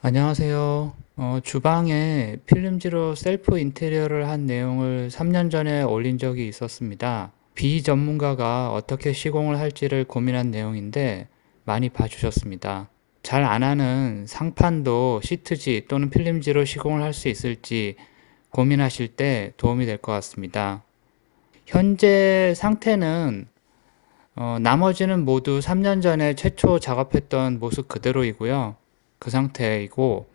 안녕하세요. 주방에 필름지로 셀프 인테리어를 한 내용을 3년 전에 올린 적이 있었습니다. 비전문가가 어떻게 시공을 할지를 고민한 내용인데 많이 봐주셨습니다. 잘 안 하는 상판도 시트지 또는 필름지로 시공을 할 수 있을지 고민하실 때 도움이 될 것 같습니다. 현재 상태는 나머지는 모두 3년 전에 최초 작업했던 모습 그대로이고요. 그 상태이고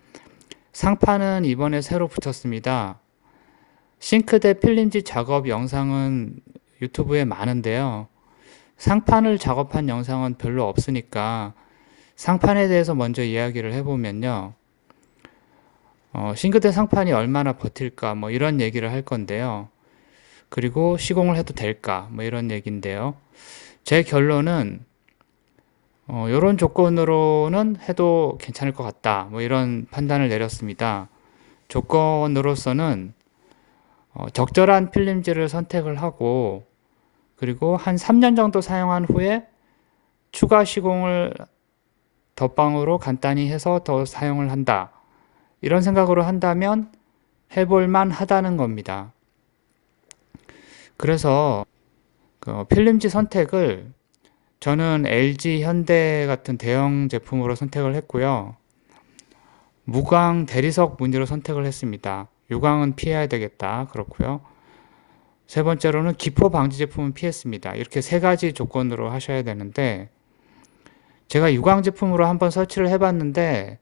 상판은 이번에 새로 붙였습니다. 싱크대 필름지 작업 영상은 유튜브에 많은데요. 상판을 작업한 영상은 별로 없으니까 상판에 대해서 먼저 이야기를 해보면요. 싱크대 상판이 얼마나 버틸까 뭐 이런 얘기를 할 건데요. 그리고 시공을 해도 될까 뭐 이런 얘기인데요. 제 결론은 이런 조건으로는 해도 괜찮을 것 같다 뭐 이런 판단을 내렸습니다. 조건으로서는 적절한 필름지를 선택을 하고 그리고 한 3년 정도 사용한 후에 추가 시공을 덧방으로 간단히 해서 더 사용을 한다. 이런 생각으로 한다면 해볼만 하다는 겁니다. 그래서 그 필름지 선택을 저는 LG, 현대 같은 대형 제품으로 선택을 했고요. 무광 대리석 무늬로 선택을 했습니다. 유광은 피해야 되겠다. 그렇고요. 세 번째로는 기포 방지 제품은 피했습니다. 이렇게 세 가지 조건으로 하셔야 되는데 제가 유광 제품으로 한번 설치를 해봤는데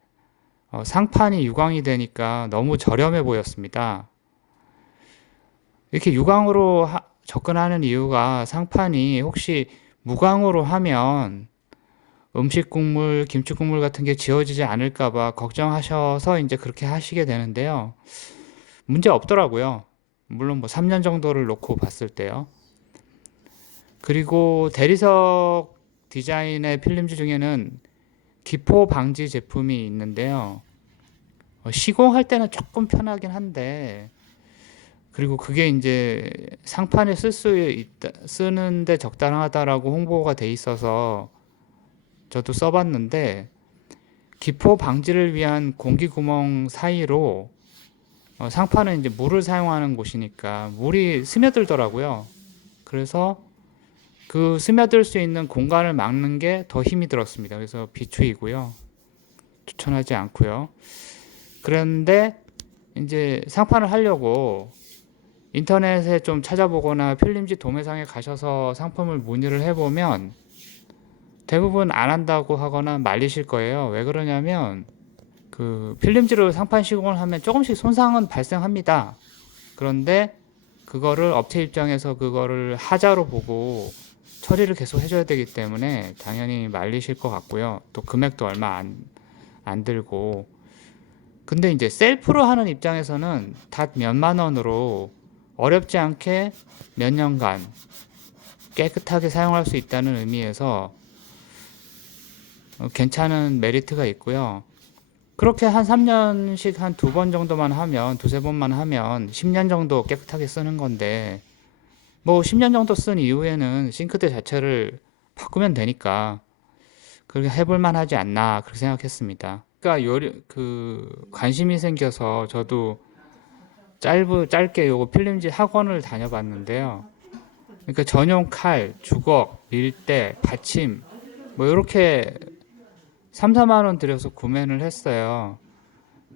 상판이 유광이 되니까 너무 저렴해 보였습니다. 이렇게 유광으로 접근하는 이유가 상판이 혹시 무광으로 하면 음식 국물, 김치 국물 같은 게 지워지지 않을까 봐 걱정하셔서 이제 그렇게 하시게 되는데요. 문제 없더라고요. 물론 뭐 3년 정도를 놓고 봤을 때요. 그리고 대리석 디자인의 필름지 중에는 기포 방지 제품이 있는데요. 시공할 때는 조금 편하긴 한데, 그리고 그게 이제 상판에 쓰는데 적당하다라고 홍보가 돼 있어서 저도 써봤는데, 기포 방지를 위한 공기 구멍 사이로 상판은 이제 물을 사용하는 곳이니까 물이 스며들더라고요. 그래서 그 스며들 수 있는 공간을 막는 게 더 힘이 들었습니다. 그래서 비추이고요. 추천하지 않고요. 그런데 이제 상판을 하려고 인터넷에 좀 찾아보거나 필름지 도매상에 가셔서 상품을 문의를 해보면 대부분 안 한다고 하거나 말리실 거예요. 왜 그러냐면 그 필름지로 상판 시공을 하면 조금씩 손상은 발생합니다. 그런데 그거를 업체 입장에서 그거를 하자로 보고 처리를 계속 해줘야 되기 때문에 당연히 말리실 것 같고요. 또 금액도 얼마 안 들고. 근데 이제 셀프로 하는 입장에서는 단 몇만 원으로 어렵지 않게 몇 년간 깨끗하게 사용할 수 있다는 의미에서 괜찮은 메리트가 있고요. 그렇게 한 3년씩 한 두 번 정도만 하면, 두세 번만 하면 10년 정도 깨끗하게 쓰는 건데, 뭐 10년 정도 쓴 이후에는 싱크대 자체를 바꾸면 되니까 그렇게 해볼만 하지 않나 그렇게 생각했습니다. 그러니까 관심이 생겨서 저도 짧게 요거 필름지 학원을 다녀봤는데요. 그러니까 전용 칼, 주걱, 밀대, 받침 뭐 이렇게 3, 4만 원 들여서 구매를 했어요.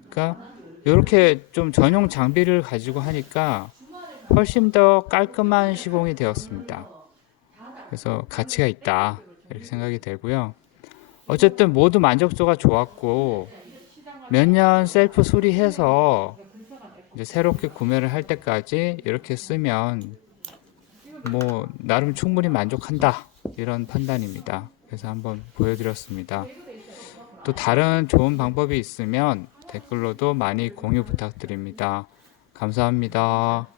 그러니까 이렇게 좀 전용 장비를 가지고 하니까 훨씬 더 깔끔한 시공이 되었습니다. 그래서 가치가 있다 이렇게 생각이 되고요. 어쨌든 모두 만족도가 좋았고 몇 년 셀프 수리해서 이제 새롭게 구매를 할 때까지 이렇게 쓰면 뭐 나름 충분히 만족한다 이런 판단입니다. 그래서 한번 보여드렸습니다. 또 다른 좋은 방법이 있으면 댓글로도 많이 공유 부탁드립니다. 감사합니다.